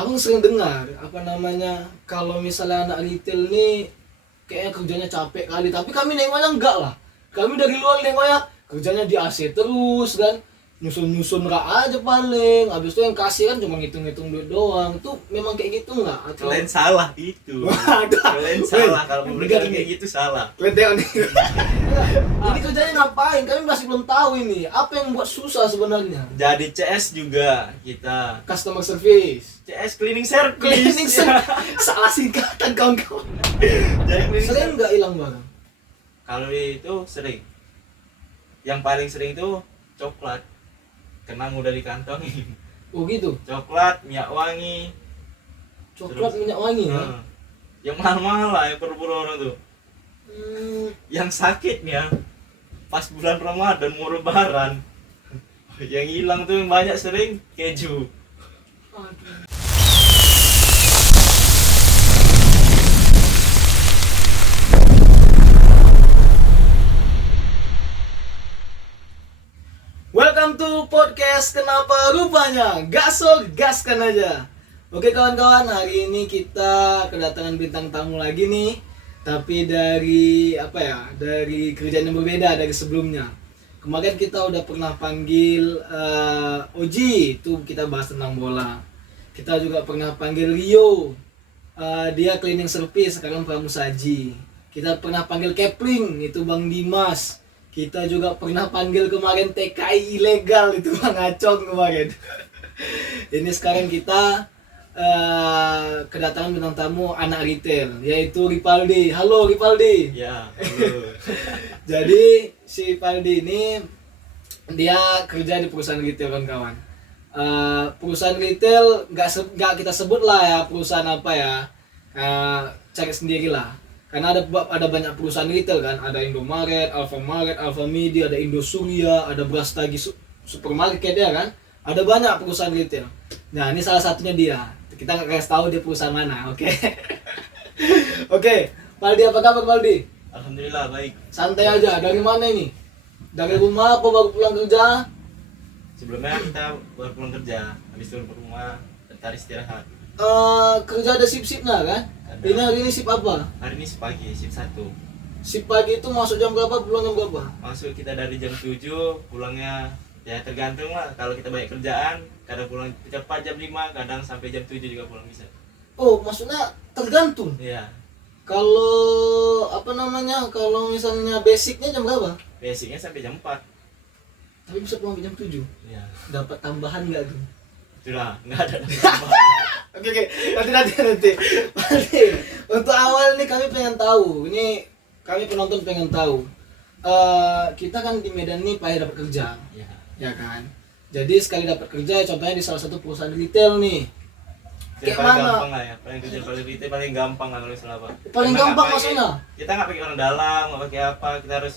Abang sering dengar apa namanya kalau misalnya anak retail nih kayaknya kerjanya capek kali, tapi kami nengoknya enggak lah. Kami dari luar nengoknya kerjanya di AC terus kan, nyusun rak aja paling. Habis itu yang kasih kan cuma ngitung-ngitung duit doang. Itu memang kayak gitu enggak? Atau Kalian salah itu. Waduh. Kalian salah kalau Weh, memberikan enggak kayak nih. gitu salah. Kalian nih. Ini kerjanya ngapain? Kami masih belum tahu ini. Apa yang buat susah sebenarnya? Jadi CS juga kita. Customer service. CS cleaning service. Cleaning salah singkatan kawan-kawan. Jadi cleaning Sering service. nggak hilang barang? Kalau itu sering. Yang paling sering itu coklat. Kenang udah dikantongin. Oh gitu. Coklat, minyak wangi. Coklat Terus, minyak wangi ya. Yang mahal-mahal lah yang perlu orang tuh. Yang sakitnya pas bulan Ramadan mau lebaran. Yang hilang tuh yang banyak sering keju. Aduh. Welcome to podcast Kenapa Rupanya Gaskan aja. Oke kawan-kawan, hari ini kita kedatangan bintang tamu lagi nih. Tapi dari dari kerjaan yang berbeda dari sebelumnya. Kemarin kita udah pernah panggil Oji, itu kita bahas tentang bola. Kita juga pernah panggil Rio, dia cleaning service, sekarang pramusaji. Kita pernah panggil Kepling, itu Bang Dimas. Kita juga pernah panggil kemarin TKI ilegal, itu Bang Acong kemarin. Ini sekarang kita kedatangan bintang tamu anak retail, yaitu Ripaldi. Halo Ripaldi. Ya, halo. Jadi si Ripaldi ini dia kerja di perusahaan retail kawan-kawan. Perusahaan retail nggak kita sebut lah ya perusahaan apa ya. Cari sendiri lah. Karena ada banyak perusahaan retail kan, ada Indomaret, Alfamaret, Alfamidi, ada Indosuria, ada Brastagi supermarket ya kan. Ada banyak perusahaan retail. Nah, ini salah satunya dia. Kita nggak kasih tahu dia perusahaan mana, oke? Oke, Paldi, apa kabar Paldi? Alhamdulillah baik. Santai aja. Dari mana ini? Dari rumah apa baru pulang kerja? Sebelumnya kita baru pulang kerja, habis turun ke rumah, bentar istirahat. Kerja ada sip-sipnya kan? Ada. Ini hari ini sip apa? Hari ini pagi, shift 1. Sip pagi itu masuk jam berapa, pulang jam berapa? Masuk kita dari jam 7, pulangnya ya tergantung lah. Kalau kita banyak kerjaan, kadang pulang cepat jam 5, kadang sampai jam 7 juga pulang bisa. Oh, maksudnya tergantung. Iya, Kalau apa namanya? Kalau misalnya basicnya jam berapa? basicnya sampai jam 4. Tapi bisa pulang jam 7. Iya, Dapat tambahan nggak tuh? itulah, nggak ada tambah. Oke, nanti. Nanti. Untuk awal nih kami pengen tahu. Ini kami penonton pengen tahu. Kita kan di Medan nih payah dapat kerja, Iya. ya kan? Jadi sekali dapat kerja, contohnya di salah satu perusahaan retail nih. Itu Kayak paling mana? gampang lah ya, paling kerja paling retail paling gampang lah kalau misalnya apa. Paling Karena gampang nggak pakai- maksudnya? Kita nggak pakai orang dalam, nggak pakai apa, kita harus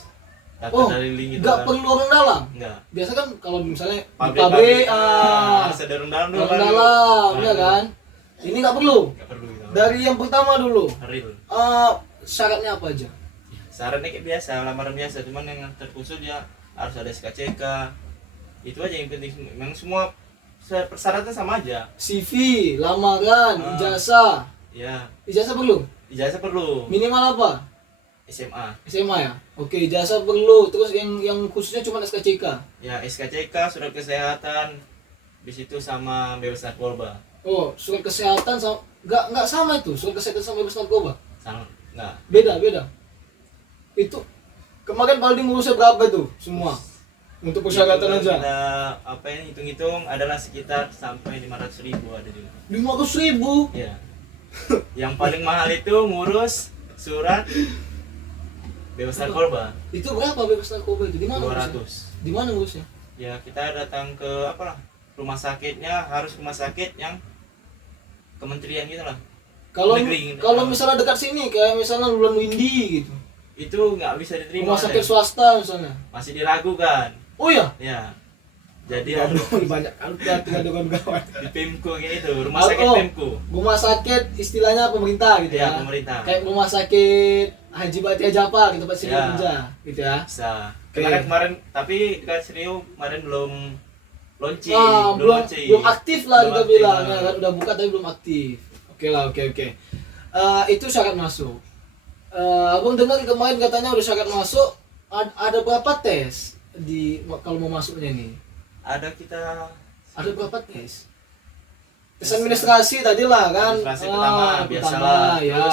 daftar Oh, dari link gitu nggak kan. perlu orang dalam. Nggak. Biasa kan kalau misalnya di Pabrik, pabrik, harus ada orang dalam dulu. orang baru. dalam, Baru. ya kan? Ini nggak perlu. Nggak perlu gitu. Dari yang pertama dulu, Real. syaratnya apa aja? Sarannya kayak biasa, lamaran biasa, cuman yang terkhusus ya harus ada SKCK. Itu aja yang penting. Memang semua persyaratan sama aja. CV, lamaran, Ah. ijazah. Ya, Ijazah perlu? ijazah perlu. Minimal apa? SMA. SMA ya? Oke, ijazah perlu. Terus yang khususnya cuma SKCK. Ya, SKCK, surat kesehatan. Di situ sama bebas narkoba. Oh, surat kesehatan sama nggak sama itu. Surat kesehatan sama bebas narkoba. Sama enggak. Beda. Itu kemarin paling ngurusnya berapa tuh semua? Untuk persyaratan Itu aja. Kita apa ya, hitung-hitung adalah sekitar sampai 500.000 ada juga. 500.000. Ya. Yang paling mahal itu ngurus surat bebas narkoba Itu berapa bebas narkoba itu? Di mana ngurusnya? 200. Di mana ngurusnya? Ya, kita datang ke apalah rumah sakitnya, harus rumah sakit yang kementerian gitu lah. Kalau Negeri. kalau misalnya dekat sini kayak misalnya Lulan Windy gitu. Itu nggak bisa diterima. Rumah sakit ada. swasta misalnya. Masih diragukan. Oh ya? Ya. Jadi Aduh, harus banyak kali kawan. di Pemko kayak itu, rumah sakit Oh, Pemko. Rumah sakit istilahnya pemerintah gitu Ya, ya. pemerintah. Kayak rumah sakit Haji Batia Japa gitu tempat sini Ya. kerja gitu ya. Bisa. Oke. Kemarin tapi kan serius kemarin belum launching, belum aktif lah Belum kita aktif, bilang ah. ya kan, udah buka tapi belum aktif. Oke lah, oke. Itu syarat masuk. Abang dengar kemarin katanya udah syarat masuk, ada berapa tes kalau mau masuknya nih? Ada kita Ada berapa tes? Tes administrasi tadi lah kan. administrasi pertama biasalah, ya.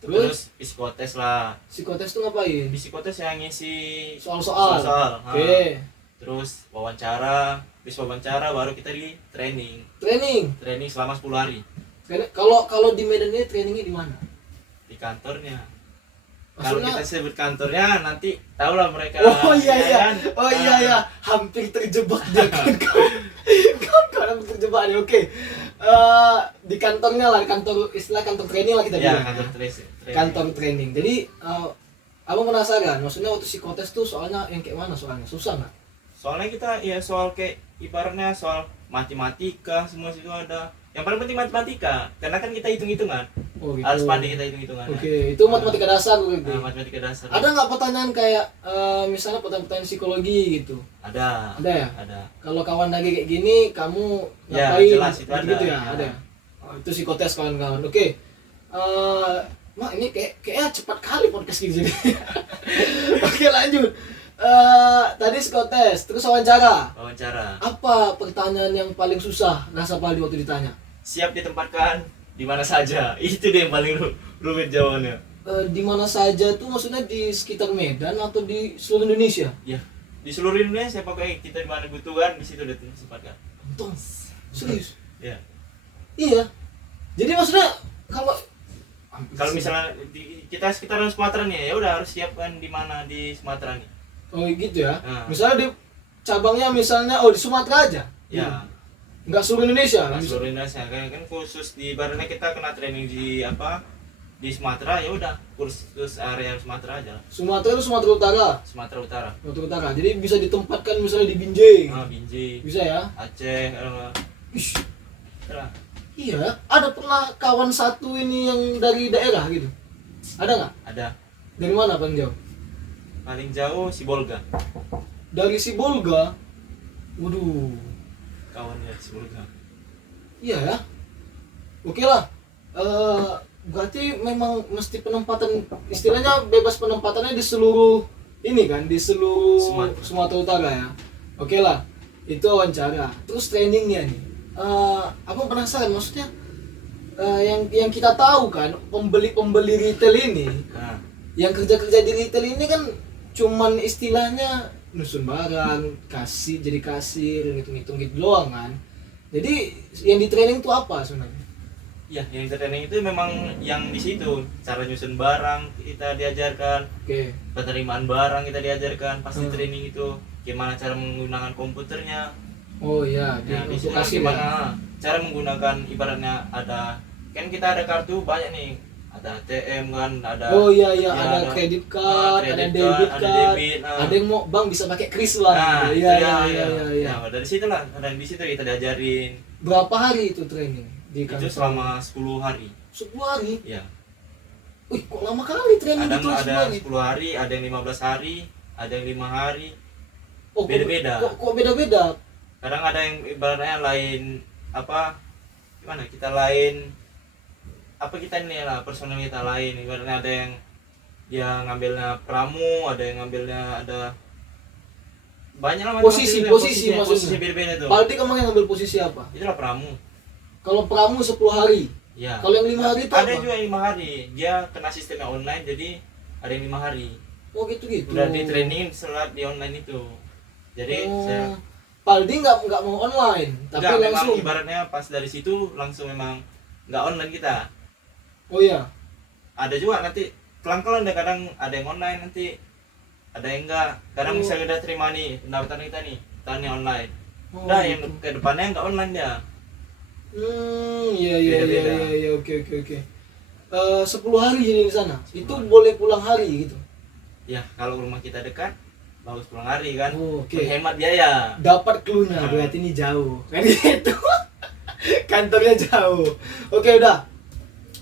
terus psikotes lah. Psikotes tuh ngapain? Psikotes yang ngisi Soal-soal. soal-soal. Oke. Terus wawancara, habis wawancara baru kita di training selama 10 hari Kalau di Medan ini trainingnya di mana? di kantornya. Kalau Maksudnya? kita sebut kantornya nanti tahulah mereka. Oh iya ya iya. kan? Oh iya iya. Hampir terjebak dia kan. Kawan hampir terjebak nih. Oke. Di kantornya lah, istilah kantor training lah kita Ya, bilang. kantor ya. training. Kantor training. Jadi abang penasaran, maksudnya waktu psikotes tuh soalnya yang kayak mana soalnya? Susah nggak? Soalnya kita ya soal kayak ibaratnya soal matematika semua situ ada. Yang paling penting matematika, karena kan kita hitung-hitungan. Oh gitu. Harus pandai kita hitung-hitungan. Oke, itu matematika dasar gitu. Matematika dasar. Ada nggak pertanyaan kayak misalnya pertanyaan psikologi gitu? Ada. Ada ya? Ada. Kalau kawan lagi kayak gini, kamu Ya, ngapain? jelas itu ada. Gitu ya? Ya. Ada. Oh, itu psikotes kawan-kawan. Oke. Mak ini kayaknya cepat kali podcast gini. Oke, lanjut. Tadi psikotes, terus wawancara. Wawancara. Apa pertanyaan yang paling susah rasa Paldi waktu ditanya? Siap ditempatkan di mana saja. Itu dia yang paling rumit jawabannya. Di mana saja tuh maksudnya di sekitar Medan atau di seluruh Indonesia? Ya, di seluruh Indonesia pokoknya kita di mana butuhan di situ udah ditempatkan. Untung. Serius? Ya. Iya. Jadi maksudnya kalau Misalnya kita sekitaran Sumatera nih, ya udah harus siapkan di mana di Sumatera nih. oh gitu ya. Nah. Misalnya di cabangnya misalnya di Sumatera aja. Ya, Enggak seluruh Indonesia. nah, seluruh Indonesia kan khusus di ibaratnya kita kena training di di Sumatera, ya udah kursus area Sumatera aja. Sumatera itu Sumatera Utara. Sumatera Utara. Sumatera Utara. Jadi bisa ditempatkan misalnya di Binjai. Binjai, Bisa ya? Aceh, Ish, Terah. iya, ada pernah kawan satu ini yang dari daerah gitu. Ada nggak? Ada. Dari mana paling jauh? Paling jauh Sibolga. Dari Sibolga. Waduh. Kawannya Sibolga. Iya ya. Oke lah. Berarti memang mesti penempatan, istilahnya bebas penempatannya di seluruh ini kan, di seluruh Sumatera Utara ya. Oke lah. Itu wawancara. Terus trainingnya nih. Aku penasaran maksudnya yang kita tahu kan pembeli retail ini, Nah, yang kerja di retail ini kan cuman istilahnya nusun barang, jadi kasir, ngitung gitu doang kan. Jadi yang di training itu apa sebenarnya? ya yang training itu memang yang di situ cara nyusun barang kita diajarkan, Oke. penerimaan barang kita diajarkan pas di Hmm. training itu gimana cara menggunakan komputernya. Oh iya, Nah, di untuk situ kasir ya. gimana cara menggunakan ibaratnya ada kan kita ada kartu banyak nih, ada ATM kan, ada Oh iya ya, iya, ada credit card, ada credit debit card, card, ada debit, ada yang mau bang bisa pakai kris lah. Nah, Iya itu iya ya, iya iya. Nah, dari situ lah, dan di situ kita diajarin. Berapa hari itu training di Itu kantor? selama 10 hari. 10 hari. Ya. Wih, kok lama kali training Ada itu 10 ada hari? 10 hari, ada yang 15 hari, ada yang 5 hari. Oh, Beda-beda. Kok beda-beda? Kadang ada yang ibaratnya lain gimana? Kita lain kita ini lah, personal kita lain. Ibaratnya ada yang dia ngambilnya pramu, ada yang ngambilnya ada banyak lah Posisi posisi maksudnya. beda-beda tuh. Paldi kemarin ngambil posisi apa? Itulah pramu. Kalau pramu 10 hari. Ya. Kalau yang 5 hari itu Ada apa? juga yang 5 hari. Dia kena sistemnya online, jadi ada yang 5 hari. Oh gitu-gitu. Udah di training selat di online itu. Jadi saya Paldi nggak mau online, tapi enggak, memang langsung. ibaratnya pas dari situ langsung memang nggak online kita. Oh iya. Ada juga nanti pelan-pelan deh, kadang ada yang online, nanti ada yang enggak. Kadang misalnya udah terima nih pendaftaran kita nih, tanya online. Oh, Udah gitu. yang ke depannya nggak online dia. Iya Beda-beda. oke. 10 hari jadi di sana. Itu boleh pulang hari gitu. Ya kalau rumah kita dekat, bagus pulang hari kan. Oh, oke. Hemat biaya. Dapat clue-nya, berarti ini jauh. Kan gitu. Kantornya jauh. Oke, udah.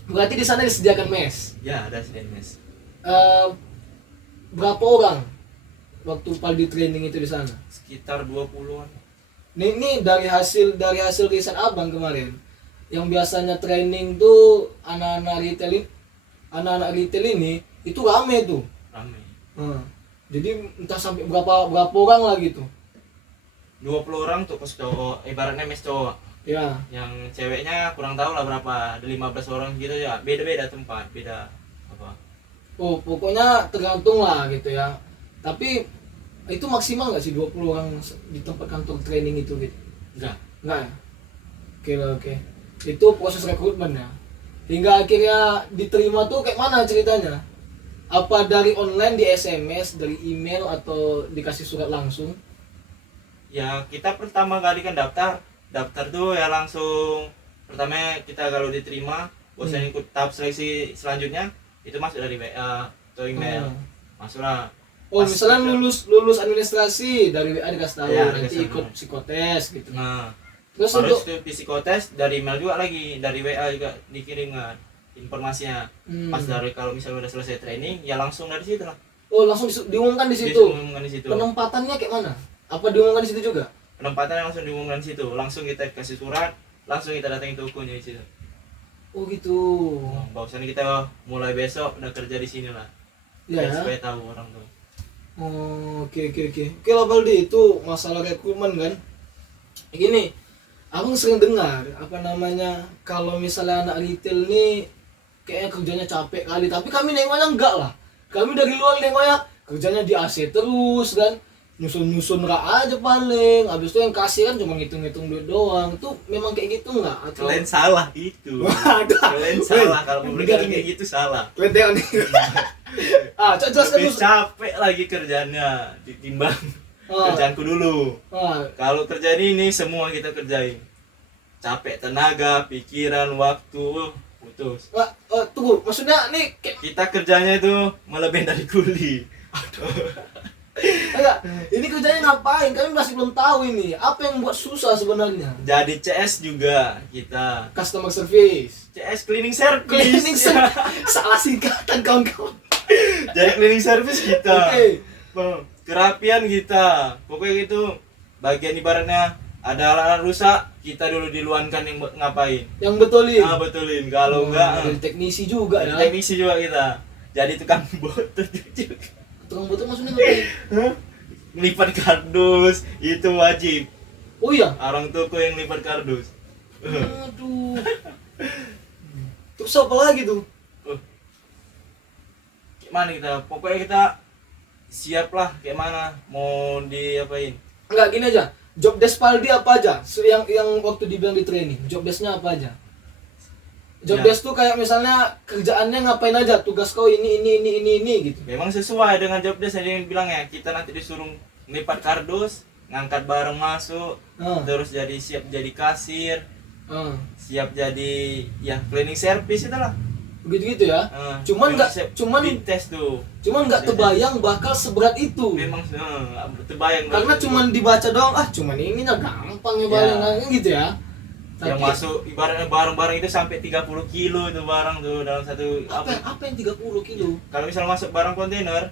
Berarti di sana disediakan mes. Ya ada CNS. Berapa orang waktu Paldi training itu di sana? Sekitar 20-an. Nih dari hasil riset abang kemarin, yang biasanya training tuh anak-anak retail ini itu rame tuh. Rame. Jadi entah sampai berapa orang lah gitu. 20 orang tuh kos cowok, ibaratnya mes cowok. Ya. Yang ceweknya kurang tahu lah berapa, ada 15 orang gitu ya. Beda-beda tempat, beda apa. Oh, pokoknya tergantung lah gitu ya. Tapi itu maksimal nggak sih 20 orang di tempat kantor training itu gitu? Enggak ya? Oke lah, oke. Itu proses rekrutmen ya. Hingga akhirnya diterima tuh kayak mana ceritanya? Apa dari online, di SMS, dari email, atau dikasih surat langsung? Ya kita pertama kali kan daftar tuh ya langsung pertama kita kalau diterima bosan ikut tahap seleksi selanjutnya itu masuk dari WA atau email. Masuklah. Oh, Pas misalnya kita- lulus administrasi dari WA dikasih tahu, Ya, nanti dikasih ikut tahu. psikotes gitu. Nah, Terus harus untuk tuh psikotes dari email juga lagi, dari WA juga dikirim kan informasinya. Pas dari kalau misalnya udah selesai training ya langsung dari situ lah. oh langsung diumumkan di situ. Diumumkan di situ. Penempatannya kayak mana? Apa diumumkan di situ juga? Penempatannya langsung diumumkan di situ. Langsung kita kasih surat, langsung kita datangin tokonya di situ. Oh gitu. Bahwasannya kita mulai besok udah kerja di sini lah. Ya. Biar supaya tahu orang tuh. Oh, oke lah Baldi, itu masalah rekrutmen kan. Gini, aku sering dengar apa namanya, kalau misalnya anak retail nih kayaknya kerjanya capek kali, tapi kami nengoknya enggak lah. Kami dari luar nengoknya kerjanya di AC terus kan, nyusun rak aja paling. Habis itu yang kasih kan cuma ngitung duit doang. Itu memang kayak gitu enggak? Atau Kalian salah itu. Waduh. Kalian salah kalau Wih, memberikan enggak kayak nih. gitu salah. Kalian nih. Jelaskan Lebih dulu. capek lagi kerjanya ditimbang Ah. kerjaanku dulu. Ah, Kalau kerjaan ini semua kita kerjain. Capek tenaga, pikiran, waktu, putus. tunggu, maksudnya nih kayak Kita kerjanya itu melebihi dari kuli. enggak, ini kerjanya ngapain? Kami masih belum tahu ini. Apa yang buat susah sebenarnya? Jadi CS juga kita. Customer service. CS cleaning service. Cleaning service. Salah singkatan kawan-kawan. Jadi cleaning service kita. Oke. Kerapian kita. Pokoknya itu bagian ibaratnya ada alat rusak, kita dulu diluankan yang ngapain. Yang betulin. Betulin. Kalau enggak Jadi teknisi juga ya. teknisi juga kita. Jadi tukang botol juga. Tukang botol maksudnya ngapain? Lipat kardus itu wajib. Oh iya. Orang toko yang lipat kardus. Aduh. Terus apa lagi tuh? Gimana kita? Pokoknya kita siap lah kayak mana mau diapain. Enggak, gini aja. Job desk Paldi apa aja? Yang waktu dibilang di training, job desknya apa aja? Job Ya. desk tuh kayak misalnya kerjaannya ngapain aja, tugas kau ini gitu. Memang sesuai dengan job desk yang bilang ya, kita nanti disuruh lipat kardus, ngangkat barang masuk, terus siap jadi kasir, siap jadi ya cleaning service itulah. Begitu ya. Cuman tes tuh. Cuman nggak terbayang bakal seberat itu. Memang terbayang. Karena cuman dibaca doang, cuman ini nah gampang ya balik gitu ya. Yang masuk ibaratnya barang-barang itu sampai 30 kilo itu barang tuh dalam satu apa yang 30 kilo? Kalau misalnya masuk barang kontainer,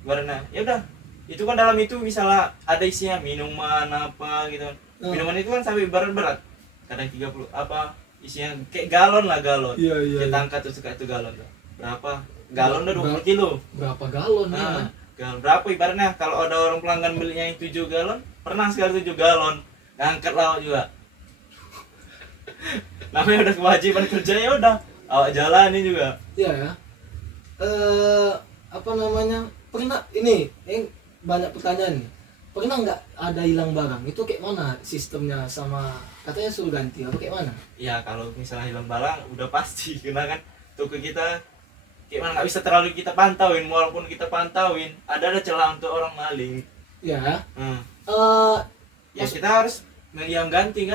ibaratnya ya udah itu kan dalam itu misalnya ada isinya minuman apa gitu kan. Minuman itu kan sampai berat kadang 30 apa isinya kayak galon lah galon. Iya. Kita angkat tuh suka itu galon tuh. Berapa? Galon udah 20 kilo. Berapa galon ya? Galon berapa ibaratnya kalau ada orang pelanggan belinya yang 7 galon, pernah sekali 7 galon. Ngangkat lauk juga. Namanya udah kewajiban kerja ya udah. Awak jalanin juga. Iya ya. Apa namanya? Pernah ini banyak pertanyaan nih. Pernah nggak ada hilang barang? Itu kayak mana sistemnya, sama katanya suruh ganti apa kayak mana? Ya kalau misalnya hilang barang udah pasti karena kan toko kita kayak mana nggak bisa terlalu kita pantauin, walaupun kita pantauin ada celah untuk orang maling. Ya. Ya kita harus yang ganti.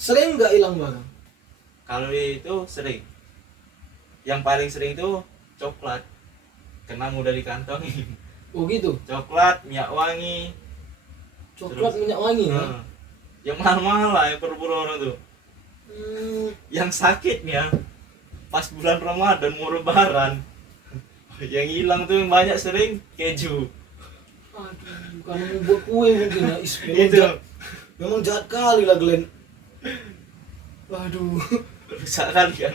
Sering nggak hilang barang? Kalau itu sering. Yang paling sering itu coklat karena mudah dikantongin. Oh gitu. Coklat, minyak wangi. Coklat Terus, minyak wangi ya. Yang mahal-mahal lah yang berburu orang tuh. Yang sakitnya pas bulan Ramadan mau lebaran. Yang hilang tuh yang banyak sering keju. Aduh, karena mau buat kue mungkin ya. Itu Memang jahat kali lah Glenn. Waduh. Rusak kali kan.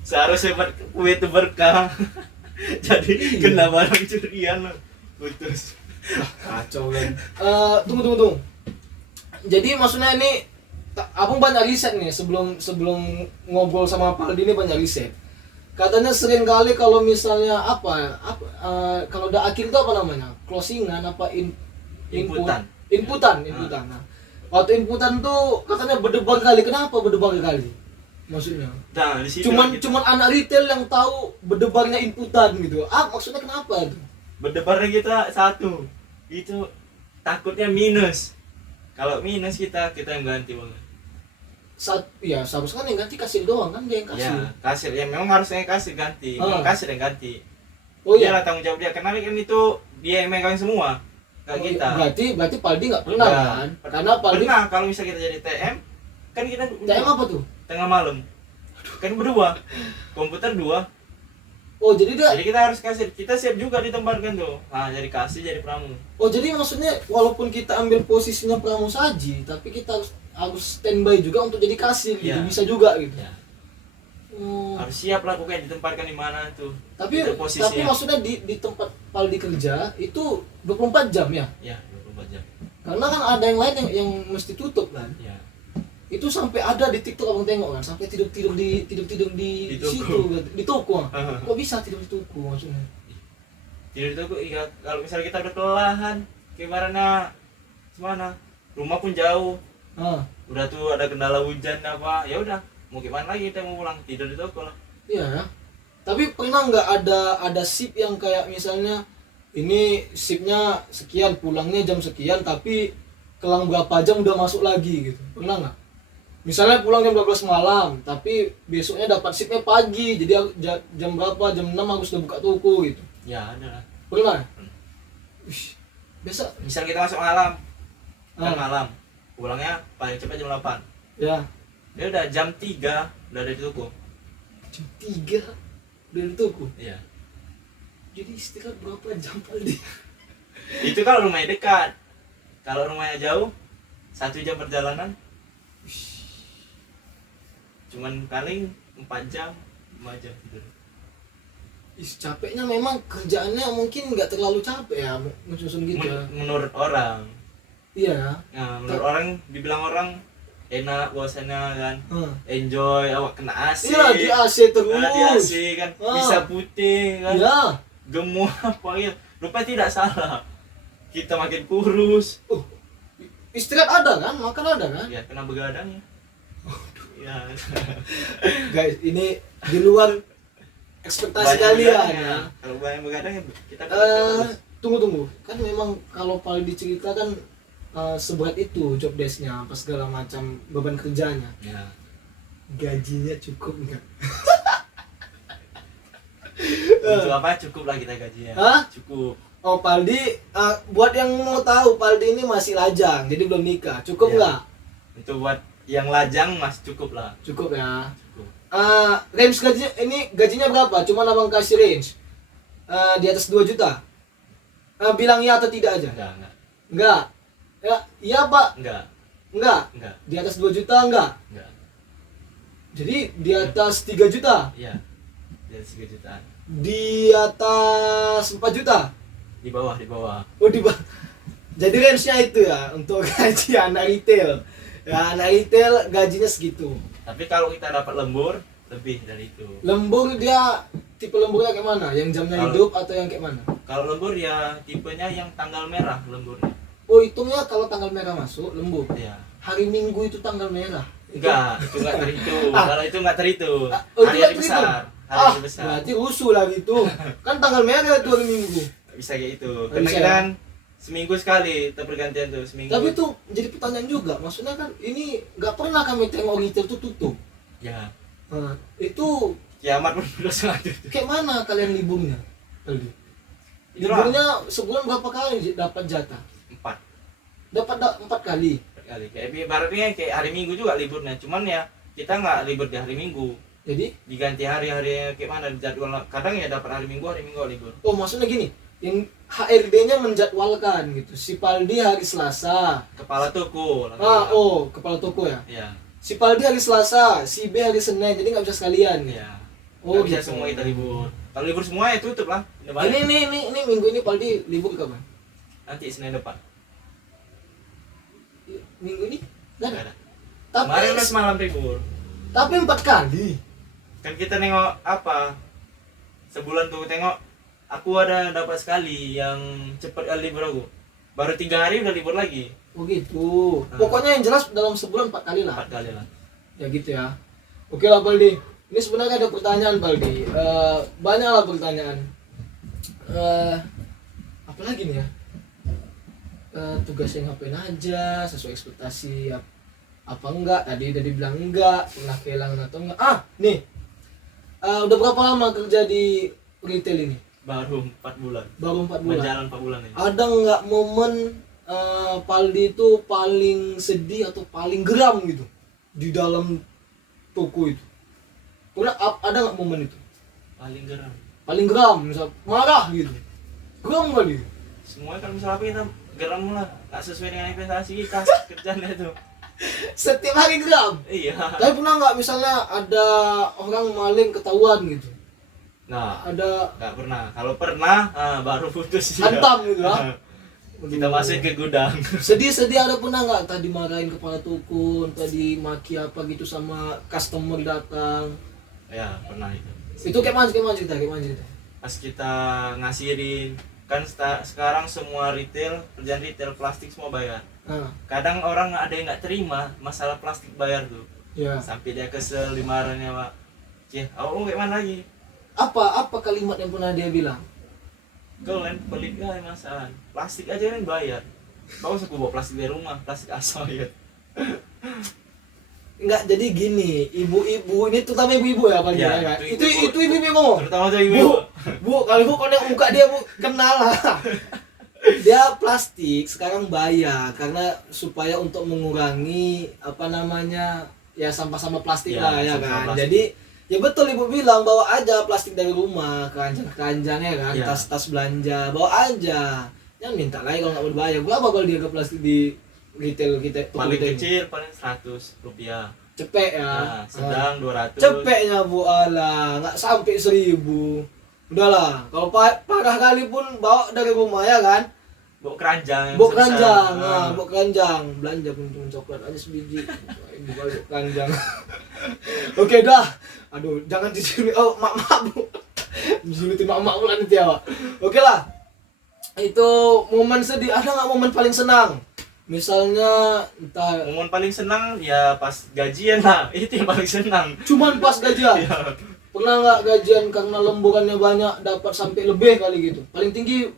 Seharusnya kue itu berkah. Jadi kena barang curian lo. Putus. Kacau kan. Tunggu. Jadi maksudnya ini abang banyak riset nih sebelum ngobrol sama Paldi ini banyak riset. Katanya sering kali kalau misalnya kalau udah akhir itu apa namanya? Closingan apa inputan. Nah, waktu inputan tuh katanya berdebar kali. Kenapa berdebar kali? Maksudnya? Nah, di situ Cuman anak retail yang tahu berdebarnya inputan gitu. Maksudnya kenapa tuh? berdebarnya kita satu. Itu takutnya minus. Kalau minus kita yang ganti banget. Ya seharusnya kan yang ganti kasir doang kan dia yang kasih. Ya, kasir ya memang harusnya yang kasir ganti. Memang kasir yang ganti. Oh Dia iya. lah tanggung jawab dia karena kan itu dia yang megang semua. Kayak kita. Berarti Paldi nggak pernah Ya. kan? Karena Paldi Pernah kalau misalnya kita jadi TM kan kita TM apa tuh? tengah malam. Kan berdua. Komputer 2. Oh jadi dia. Jadi kita harus kasir. Kita siap juga ditempatkan tuh. Nah, jadi kasir jadi pramu. Oh jadi maksudnya walaupun kita ambil posisinya pramusaji, tapi kita harus standby juga untuk jadi kasir gitu. Ya. Bisa juga gitu. Ya. Oh. Harus siap lah pokoknya ditempatkan di mana tuh. Tapi Itu posisinya. maksudnya di tempat Paldi kerja itu 24 jam ya? Ya, 24 jam. Karena kan ada yang lain yang mesti tutup kan. Ya. Itu sampai ada di TikTok abang tengok kan, sampai tidur di Di toko. situ di toko. Kok bisa tidur di toko maksudnya? Tidur itu ya, kalau misalnya kita udah kelelahan, gimana semana, rumah pun jauh, udah tuh ada kendala hujan apa, ya udah mau gimana lagi kita mau pulang tidur di toko lah. Iya ya. Tapi pernah nggak ada shift yang kayak misalnya ini shiftnya sekian, pulangnya jam sekian, tapi kelang berapa jam udah masuk lagi gitu? Pernah nggak? Misalnya pulang jam 12 malam, tapi besoknya dapat shiftnya pagi, jadi jam berapa? Jam 6 harus udah buka toko gitu. Ya ada lah. Pernah? Wih, biasa. Misal kita masuk malam, kan Ah. malam, pulangnya paling cepat jam 8. Ya, Dia udah jam 3 udah ada di toko. jam 3 dari toko. Iya. Jadi istirahat berapa jam Paldi? Itu kalau rumahnya dekat. Kalau rumahnya jauh, 1 jam perjalanan. Cuman paling 4 jam, 5 jam tidur. Capeknya memang kerjaannya mungkin nggak terlalu capek ya, menyusun gitu ya. Menurut orang. Iya. Nah, menurut orang, dibilang orang enak bosannya kan. Hmm. Enjoy, awak kena AC. Iya di AC terus. Nah, di AC kan, bisa putih kan. Iya. Gemuk apa ya. Rupanya tidak salah. Kita makin kurus. Istirahat ada kan, makan ada kan. Ya, kena begadang ya. Ya. Guys, ini di luar ekspektasi Banyak kalian begadang ya. Kalau banyak begadang ya kita Tunggu. Kan memang kalau Paldi cerita kan seberat itu job desk-nya, apa segala macam beban kerjanya. Ya. Gajinya cukup nggak? Untuk apa cukup lah kita gajinya. Hah? Cukup. Oh Paldi, buat yang mau tahu Paldi ini masih lajang, jadi belum nikah. Cukup Ya. nggak? Untuk buat yang lajang mas cukup lah. Cukup ya. Cukup. Range gajinya berapa? Cuma abang kasih range di atas 2 juta. Bilang iya atau tidak aja? Enggak. Ya, iya Pak. Enggak. Enggak. Di atas 2 juta enggak. Enggak. Jadi di atas 3 juta. Iya. Dari 3 jutaan. Di atas 4 juta. Di bawah. Oh di bawah. Jadi range-nya itu ya untuk gaji anak retail. Ya anak retail gajinya segitu. Tapi kalau kita dapat lembur lebih dari itu. Lembur dia tipe lemburnya kayak mana? Yang jamnya Kalau- hidup atau yang kayak mana? Kalau lembur ya tipenya yang tanggal merah lemburnya. Oh hitungnya kalau tanggal merah masuk lembur. Iya. Hari Minggu itu tanggal merah. Enggak, itu enggak terhitung. Kalau itu enggak terhitung. Oh, itu Hari nggak besar. terhitung? Hari besar. Berarti rusuh lah gitu. Kan tanggal merah itu hari Minggu. Bisa kayak itu. Nggak Karena bisa kita ya? kan seminggu sekali kita pergantian tuh seminggu. Tapi tuh jadi pertanyaan juga. Maksudnya kan ini nggak pernah kami tengok retail tuh tutup. Ya, Nah, itu kiamat pun udah sengaja. kayak mana kalian liburnya? Aldi? Itulah. Liburnya sebulan berapa kali dapat jatah? 4 Dapat 4 kali. kali. Kayak ibaratnya kayak hari Minggu juga liburnya. Cuman ya kita nggak libur di hari Minggu. Jadi, Diganti hari-hari kayak mana jadwal. Kadang ya dapat hari Minggu libur. oh maksudnya gini. yang HRD-nya menjadwalkan gitu. Si Paldi hari Selasa. Kepala toko. Kepala toko ya. Iya. Si Paldi hari Selasa, si B hari Senin, jadi nggak bisa sekalian. Iya. Oh, Nggak bisa gitu. semua kita libur. Kalau libur semua ya tutup lah. Udah balik. Ini minggu ini Paldi libur kapan? Nanti Senin depan. Minggu ini? Nggak Nggak ada. ada. Kemarin udah semalam libur. Tapi 4 kali. Kan kita nengok apa? Sebulan tuh tengok. Aku ada dapat sekali yang cepat kali libur aku. Baru 3 hari udah libur lagi. Oh gitu. Pokoknya yang jelas dalam sebulan 4 kali lah. 4 kali lah. Ya gitu ya. Oke lah Paldi. Ini sebenarnya ada pertanyaan Paldi. Banyak lah pertanyaan. Apa lagi nih ya? Tugasnya ngapain aja, sesuai ekspektasi apa enggak? Tadi udah dibilang enggak, pernah kehilangan atau enggak? Nih. Udah berapa lama kerja di retail ini? Baru 4 bulan. Baru 4 bulan. Berjalan 4 bulan ini. Ada enggak momen Paldi itu paling sedih atau paling geram gitu di dalam toko itu? Ada nggak momen itu? Paling geram. Paling geram, misal marah gitu. Geram kali. Semua kan misalnya apa kita geram lah, nggak sesuai dengan ekspektasi kita kerjaan itu. Setiap hari geram. Iya. Tapi pernah nggak misalnya ada orang maling ketahuan gitu? Nah, Ada nggak pernah. Kalau pernah, baru putus ya. hantam gitu lah. Kita masukin ke gudang. Sedih-sedih ada pernah nggak tadi marahin kepala toko, tadi maki apa gitu sama customer datang? Ya, pernah itu. Itu kayak mana cerita? Pas kita ngasihin, kan sekarang semua retail, kerjaan retail plastik semua bayar. Nah, Kadang orang ada yang nggak terima masalah plastik bayar tuh. ya. Sampai dia kesel dimarahinnya, Pak. Awak mau kayak mana lagi? Apa kalimat yang pernah dia bilang? Kau lain pelit gak masalah. Plastik aja yang bayar. Kau usah bawa plastik dari rumah, plastik asal ya. Enggak, jadi gini, ibu-ibu ini terutama ibu-ibu ya Pak Ya, ya, kan? itu Itu ibu-ibu yang ngomong. Terutama tuh Bu, ibu. kalau bu konek muka dia bu kenal lah. Dia plastik sekarang bayar karena supaya untuk mengurangi apa namanya ya sampah-sampah plastik Ya, lah ya sampah kan. plastik. Jadi ya betul ibu bilang bawa aja plastik dari rumah, keranjang ya kan, Ya. tas-tas belanja bawa aja. Jangan minta lagi kalau nggak mau bayar. Berapa kalau dia ke plastik di retail kita? toko Paling kita ini? kecil paling 100 rupiah. Cepet ya. Nah, sedang 200. Cepetnya bu ala nggak sampai 1000. Udahlah, kalau parah kali pun bawa dari rumah ya kan. Bawa keranjang. yang Bawa besar. keranjang, Nah, bawa keranjang. Belanja pun cuma coklat aja sebiji. Ibu bawa keranjang. Oke dah. Aduh, jangan di sini. Oh, mak bu. Disurutin mak pula nanti ya, Pak. Oke lah. Itu momen sedih. Ada nggak momen paling senang? Misalnya entah momen paling senang ya pas gajian lah. Itu yang paling senang. cuman pas gajian. Ya. Pernah nggak gajian karena lemburannya banyak dapat sampai lebih kali gitu? Paling tinggi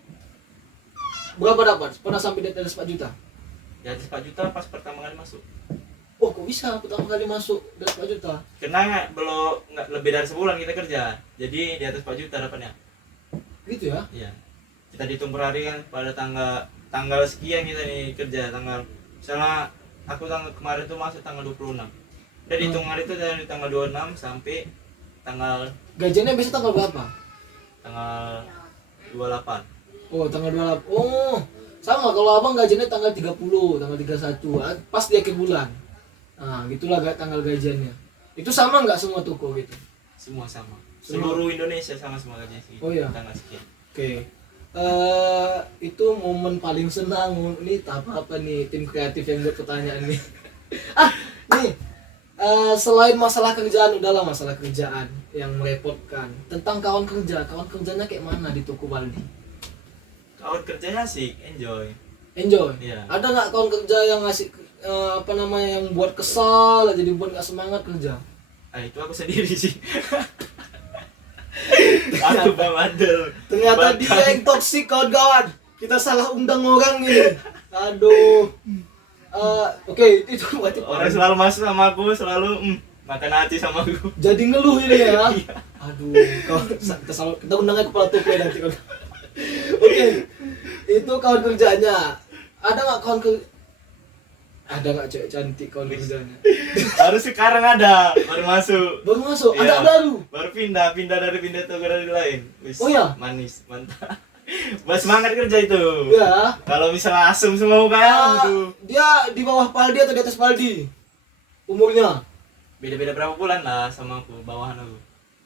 berapa dapat? Pernah sampai di atas 4 juta? Di atas 4 juta pas pertama kali masuk. Oh kok bisa pertama kali masuk di atas 4 juta? Karena belum nggak lebih dari sebulan kita kerja. Jadi di atas 4 juta dapatnya. Gitu ya? Iya. Kita dihitung per hari kan pada tanggal sekian kita nih kerja tanggal. Misalnya aku tanggal kemarin tuh masuk tanggal 26. Udah dihitung hari itu dari tanggal 26 sampai tanggal Gajiannya biasa tanggal berapa? tanggal 28. Oh tanggal 28. Oh sama kalau abang gajiannya tanggal 30, tanggal 31 pas di akhir bulan. Nah gitulah tanggal gajiannya. Itu sama nggak semua toko gitu? Semua sama. Seluruh Indonesia sama semua gajinya sih. Oh iya. Tanggal sekian. Oke. Itu momen paling senang nih apa nih tim kreatif yang buat pertanyaan nih. Nih selain masalah kerjaan, udahlah masalah kerjaan yang merepotkan, tentang kawan kerjanya kayak mana di toko Baldi? Kawan kerjanya sih enjoy. Iya. Ada nggak kawan kerja yang ngasih apa namanya yang buat kesal aja, jadi buat nggak semangat kerja? Itu aku sendiri sih. Aku bandel. Ternyata dia yang toksik kawan-kawan. Kita salah undang orang ini. Aduh. Oke, itu berarti Orang selalu masuk sama aku, selalu makan hati sama aku. jadi ngeluh ini ya. Aduh, kita undangnya kepala toko ya nanti. Oke. Itu kawan kerjanya. Ada nggak cewek cantik kawan kerjanya? Harus sekarang ada, baru masuk. Baru masuk, Iya. ada baru. Baru pindah dari toko dari lain. Wis, Oh iya? manis, mantap. Buat semangat kerja itu. Ya. Kalau misalnya asem semua kan tuh. Dia di bawah Paldi atau di atas Paldi? Umurnya? Beda-beda berapa bulan lah sama aku, bawahan aku.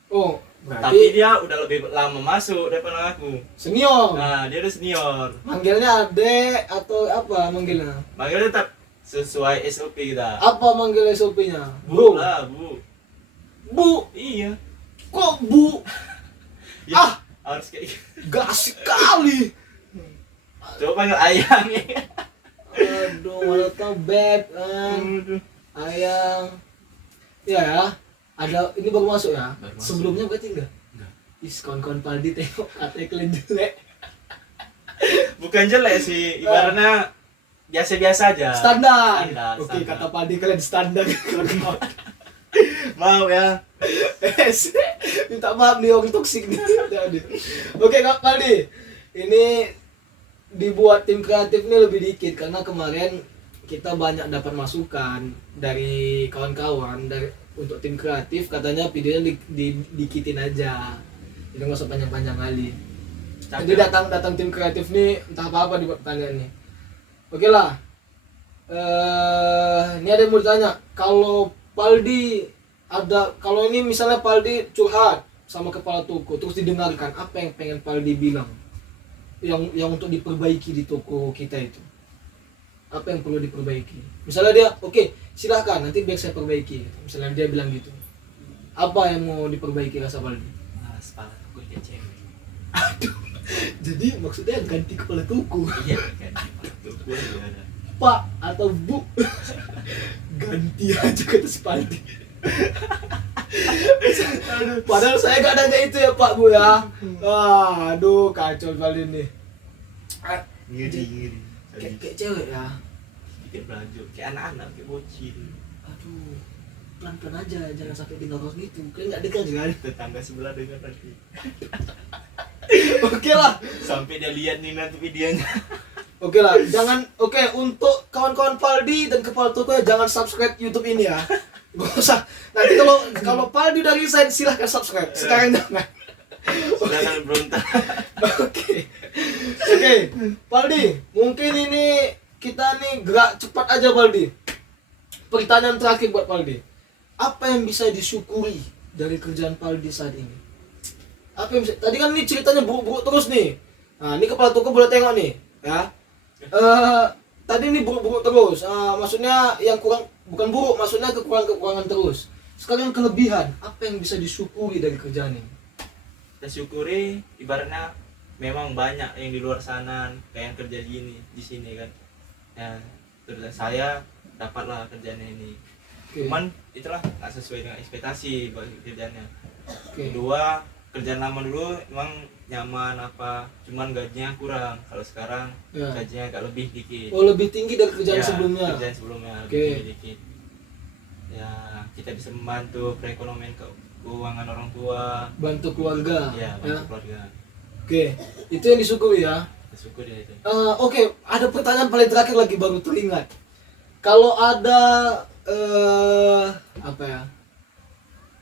Oh, Tapi berarti dia udah lebih lama masuk daripada aku. senior. Nah, dia udah senior. Manggilnya adek atau apa manggilnya? Makanya tetap sesuai SOP kita. Apa manggil SOP-nya? Bu lah, Bu. Bu. Iya. Kok Bu? Ya, Ah, harus kayak gitu. gas sekali. Coba panggil ayang. Aduh, malah tau beb kan. Aduh. Ayang. Ya. Ada ini baru masuk ya. Baru masuk. Sebelumnya berarti enggak? Enggak. Is kawan-kawan Paldi tengok katanya kalian jelek. Bukan jelek sih, ibaratnya biasa-biasa aja. Standar. Standar, Oke, standar. kata Paldi kalian standar. Kawan-kawan. Mau ya. Minta maaf nih orang toksik nih. Jadi. Oke Kak Paldi, ini dibuat tim kreatif ini lebih dikit karena kemarin kita banyak dapat masukan dari kawan-kawan dari untuk tim kreatif, katanya videonya dikitin aja, jadi nggak usah panjang-panjang kali. Jadi datang tim kreatif nih entah apa dibuat pertanyaan nih. Oke lah. Ini ada yang mau ditanya. Kalau Paldi kalau ini misalnya Paldi curhat sama kepala toko terus didengarkan, apa yang pengen Paldi bilang? Yang untuk diperbaiki di toko kita itu. Apa yang perlu diperbaiki? Misalnya dia, oke, silahkan nanti biar saya perbaiki. Misalnya dia bilang gitu. Apa yang mau diperbaiki rasa Paldi? Nah, sepatu aku kayak cewek. Aduh. Jadi maksudnya ganti kepala toko. Iya kan, sepatu gue ada. Pak atau Bu. Ganti aja kata si Paldi. Padahal saya gak nanya itu ya Pak Bu ya. Aduh kacau Paldi nih. Ngiri. Kayak cewek ya. Kayak belajar, kayak anak-anak, kayak bocil. Aduh, pelan-pelan aja, jangan sampai tinggal kos gitu. Kalian nggak dengar juga. Tetangga sebelah dengar nanti. Oke lah, Sampai dia lihat nih nanti videonya. oke lah. Jangan, oke untuk kawan-kawan Paldi dan kepala toko ya jangan subscribe YouTube ini ya. Gak usah. Nanti kalau Paldi udah resign silahkan subscribe. Sekarang jangan. Silakan berontak. Oke. Oke, Paldi, mungkin ini kita nih gerak cepat aja Paldi. Pertanyaan terakhir buat Paldi. Apa yang bisa disyukuri dari kerjaan Paldi saat ini? Apa yang bisa, tadi kan ini ceritanya buruk-buruk terus nih. Nah, ini kepala toko boleh tengok nih, ya. Tadi ini buruk-buruk terus. Maksudnya yang kurang, bukan buruk, maksudnya kekurangan-kekurangan terus. Sekarang kelebihan, apa yang bisa disyukuri dari kerjaan ini? Kita syukuri, ibaratnya memang banyak yang di luar sana kayak yang kerja di sini kan. Ya, terus saya dapatlah kerjaan ini. Oke. Cuman itulah nggak sesuai dengan ekspektasi buat kerjanya. Oke. Kedua, kerjaan lama dulu emang nyaman apa, cuman gajinya kurang. Kalau sekarang Ya. gajinya agak lebih dikit. Oh, lebih tinggi dari kerjaan Ya, sebelumnya. Kerjaan sebelumnya Oke. lebih dikit. Ya, kita bisa membantu perekonomian keuangan orang tua. Bantu keluarga. Ya, bantu keluarga. Oke, itu yang disyukuri ya. Bersyukur ya itu. Oke, ada pertanyaan paling terakhir lagi baru teringat. Kalau ada apa ya?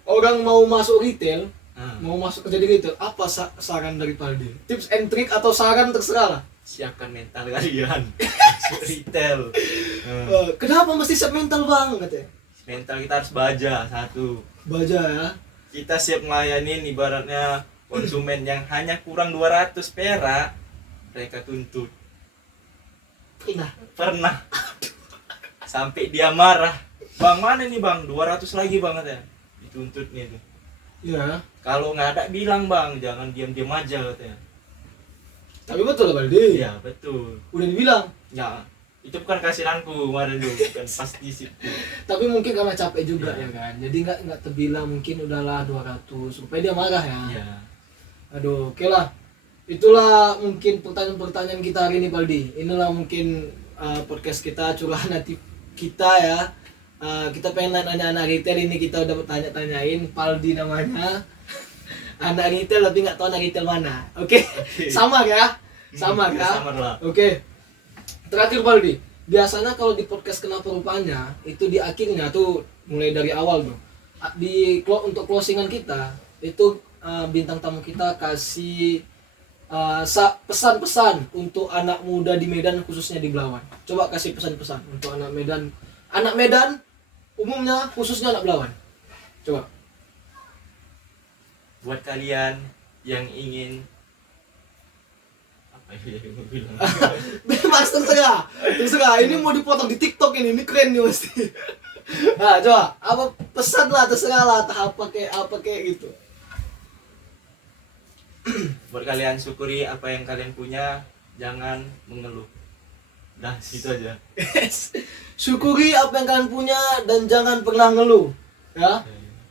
Orang mau masuk retail, mau masuk kerja di retail, apa saran dari Paldi? Tips and trick atau saran terserah lah. Siapkan mental kalian. Retail. Kenapa mesti siap mental bang katanya? Mental kita harus baja satu. Baja ya. Kita siap ngelayanin ibaratnya konsumen yang hanya kurang 200 perak, mereka tuntut. Pernah. Sampai dia marah. Bang, mana nih bang? 200 lagi bang katanya. Dituntutnya itu. Ya. Kalau nggak ada bilang bang, jangan diam-diam aja katanya. Tapi betul lah Paldi. Iya betul. Udah dibilang. Ya, itu bukan kasihanku kemarin tuh, bukan pasti sih. Tapi mungkin karena capek juga Ya. ya kan. Jadi nggak terbilang, mungkin udahlah 200 supaya dia marah ya. Iya. Aduh, oke lah. Itulah mungkin pertanyaan-pertanyaan kita hari ini Paldi. Inilah mungkin podcast kita, curahan hati kita ya. Kita pengen nanya anak retail, ini kita udah tanya-tanyain Paldi namanya. Anak retail tapi nggak tahu anak retail mana. Oke. Sama ya? Sama Kita ya? sama lah. Oke. Terakhir Paldi, biasanya kalau di podcast Kenapa Rupanya itu di akhirnya tuh mulai dari awal tuh untuk closingan kita itu bintang tamu kita kasih pesan-pesan untuk anak muda di Medan khususnya di Belawan. Coba kasih pesan-pesan untuk anak Medan umumnya khususnya anak Belawan. Coba. Buat kalian yang ingin apa ya yang mau bilang? Bebas terserah. Ini mau dipotong di TikTok ini keren nih pasti. Nah, coba apa pesan lah, terserah lah, apa kayak gitu. Buat kalian syukuri apa yang kalian punya, jangan mengeluh. Dah, situ aja. Syukuri apa yang kalian punya dan jangan pernah ngeluh. Ya.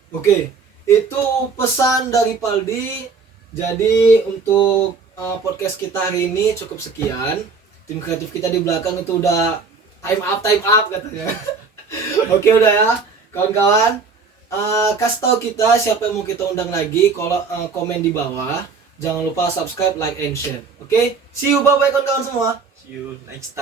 Oke. Itu pesan dari Paldi. Jadi untuk podcast kita hari ini cukup sekian. Tim kreatif kita di belakang itu udah time up katanya. Oke, udah ya. Kawan-kawan, kasih tahu kita siapa yang mau kita undang lagi, kalau komen di bawah. Jangan lupa subscribe, like, and share. Oke? See you, bye-bye kawan-kawan semua. See you next time.